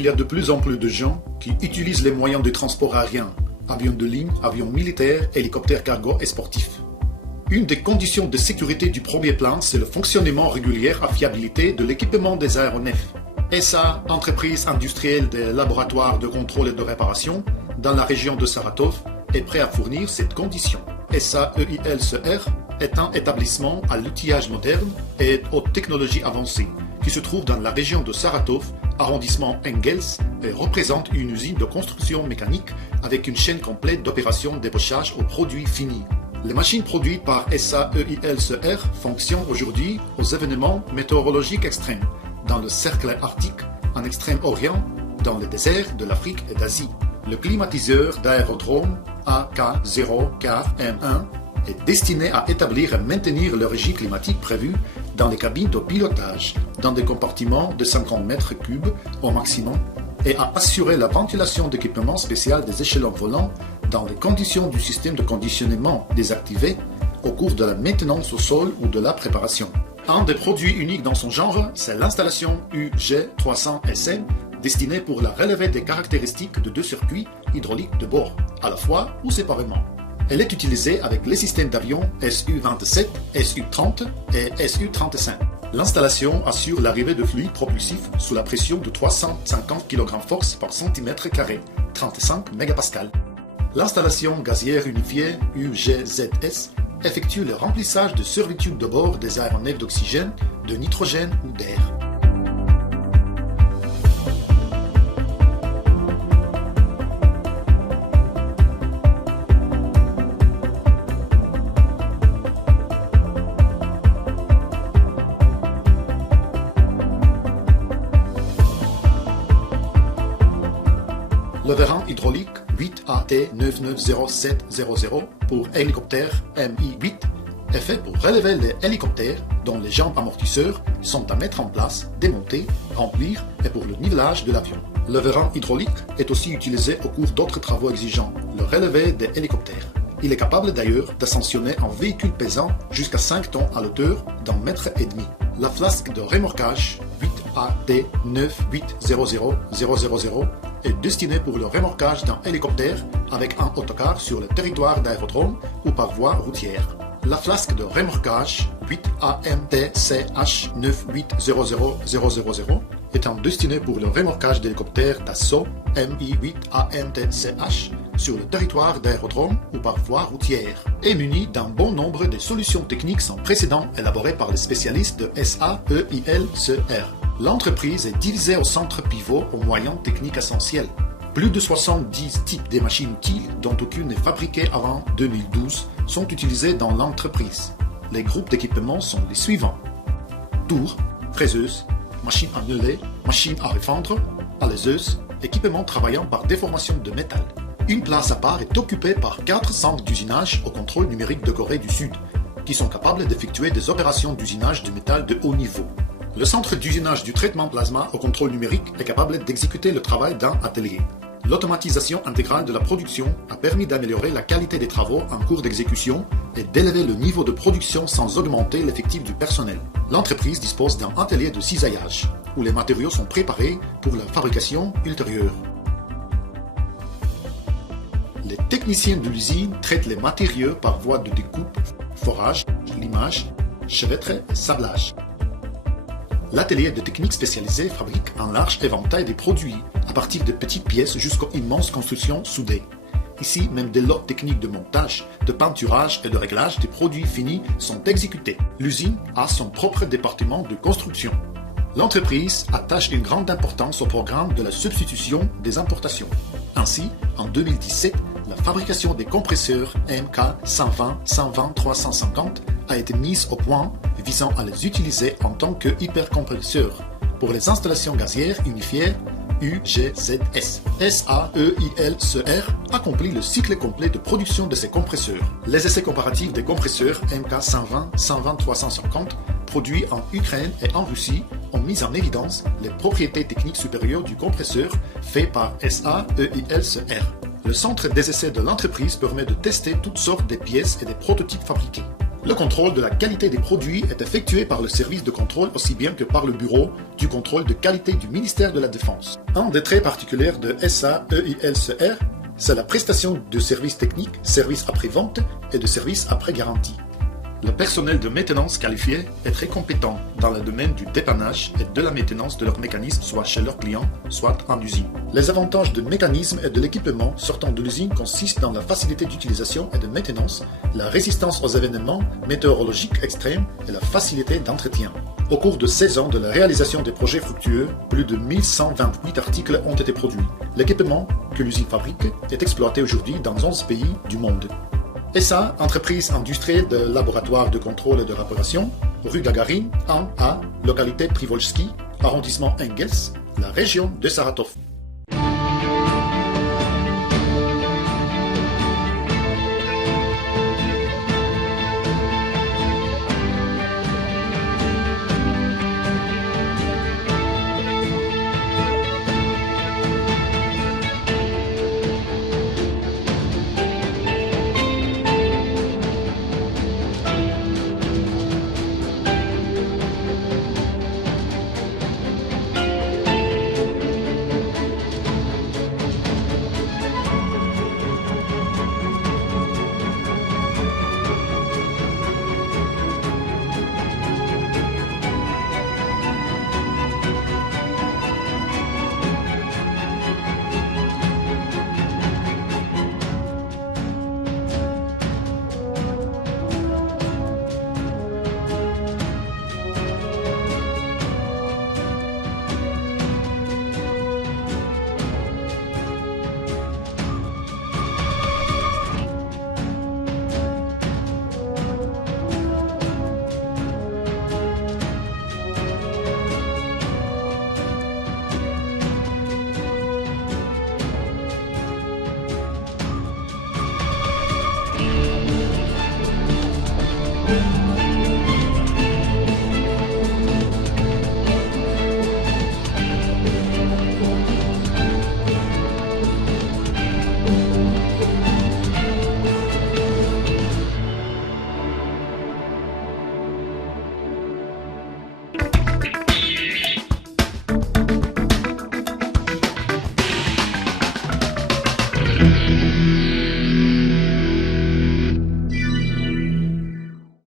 Il y a de plus en plus de gens qui utilisent les moyens de transport aérien, avions de ligne, avions militaires, hélicoptères cargo et sportifs. Une des conditions de sécurité du premier plan, c'est le fonctionnement régulier à fiabilité de l'équipement des aéronefs. ESA, entreprise industrielle des laboratoires de contrôle et de réparation, dans la région de Saratov, est prêt à fournir cette condition. ESA EILCR est un établissement à l'outillage moderne et aux technologies avancées, qui se trouve dans la région de Saratov, arrondissement Engels, et représente une usine de construction mécanique avec une chaîne complète d'opérations d'ébauchage aux produits finis. Les machines produites par ESA EILCR fonctionnent aujourd'hui aux événements météorologiques extrêmes, dans le cercle arctique, en Extrême-Orient, dans les déserts de l'Afrique et d'Asie. Le climatiseur d'aérodrome AK0KM1 est destiné à établir et maintenir le régime climatique prévu dans les cabines de pilotage, dans des compartiments de 50 mètres cubes au maximum, et à assurer la ventilation d'équipements spéciaux des échelons volants dans les conditions du système de conditionnement désactivé au cours de la maintenance au sol ou de la préparation. Un des produits uniques dans son genre, c'est l'installation UG300SM, destinée pour la relevée des caractéristiques de deux circuits hydrauliques de bord, à la fois ou séparément. Elle est utilisée avec les systèmes d'avion Su-27, Su-30 et Su-35. L'installation assure l'arrivée de fluide propulsif sous la pression de 350 kg force par centimètre carré, 35 MPa. L'installation gazière unifiée UGZS effectue le remplissage de servitudes de bord des aéronefs d'oxygène, de nitrogène ou d'air. Le vérin hydraulique 8AT990700 pour hélicoptère Mi-8 est fait pour relever les hélicoptères dont les jambes amortisseurs sont à mettre en place, démonter, remplir et pour le nivelage de l'avion. Le vérin hydraulique est aussi utilisé au cours d'autres travaux exigeant le relevé des hélicoptères. Il est capable d'ailleurs d'ascensionner un véhicule pesant jusqu'à 5 tonnes à l'auteur d'un mètre et demi. La flasque de remorquage 8AT9800000 est destinée pour le remorquage d'un hélicoptère avec un autocar sur le territoire d'aérodrome ou par voie routière. La flasque de remorquage 8AMTCH9800000 étant destinée pour le remorquage d'hélicoptères d'assaut Mi-8AMTCH sur le territoire d'aérodrome ou par voie routière, est munie d'un bon nombre de solutions techniques sans précédent élaborées par les spécialistes de ESA EILCR. L'entreprise est divisée au centre pivot aux moyens techniques essentiels. Plus de 70 types de machines utiles, dont aucune n'est fabriquée avant 2012, sont utilisés dans l'entreprise. Les groupes d'équipements sont les suivants: tour, fraiseuse, machine à neuler, machine à refendre, alaiseuse, équipement travaillant par déformation de métal. Une place à part est occupée par 4 centres d'usinage au contrôle numérique de Corée du Sud, qui sont capables d'effectuer des opérations d'usinage de métal de haut niveau. Le centre d'usinage du traitement plasma au contrôle numérique est capable d'exécuter le travail d'un atelier. L'automatisation intégrale de la production a permis d'améliorer la qualité des travaux en cours d'exécution et d'élever le niveau de production sans augmenter l'effectif du personnel. L'entreprise dispose d'un atelier de cisaillage, où les matériaux sont préparés pour la fabrication ultérieure. Les techniciens de l'usine traitent les matériaux par voie de découpe, forage, limage, chevêtre et sablage. L'atelier de technique spécialisée fabrique un large éventail de produits, à partir de petites pièces jusqu'aux immenses constructions soudées. Ici, même des lots techniques de montage, de peinturage et de réglage des produits finis sont exécutés. L'usine a son propre département de construction. L'entreprise attache une grande importance au programme de la substitution des importations. Ainsi, en 2017, la fabrication des compresseurs MK120-120-350 a été mise au point visant à les utiliser en tant que hypercompresseurs pour les installations gazières unifiées UGZS. SAEILCR accomplit le cycle complet de production de ces compresseurs. Les essais comparatifs des compresseurs MK120-120-350 produits en Ukraine et en Russie ont mis en évidence les propriétés techniques supérieures du compresseur fait par SAEILCR. Le centre des essais de l'entreprise permet de tester toutes sortes de pièces et des prototypes fabriqués. Le contrôle de la qualité des produits est effectué par le service de contrôle aussi bien que par le bureau du contrôle de qualité du ministère de la Défense. Un des traits particuliers de SAEILCR, c'est la prestation de services techniques, services après-vente et de services après-garantie. Le personnel de maintenance qualifié est très compétent dans le domaine du dépannage et de la maintenance de leurs mécanismes, soit chez leurs clients, soit en usine. Les avantages de mécanismes et de l'équipement sortant de l'usine consistent dans la facilité d'utilisation et de maintenance, la résistance aux événements météorologiques extrêmes et la facilité d'entretien. Au cours de 16 ans de la réalisation des projets fructueux, plus de 1128 articles ont été produits. L'équipement que l'usine fabrique est exploité aujourd'hui dans 11 pays du monde. ESA, entreprise industrielle de laboratoire de contrôle et de réparation, rue Gagarine, 1A, localité Privolski, arrondissement Engels, la région de Saratov.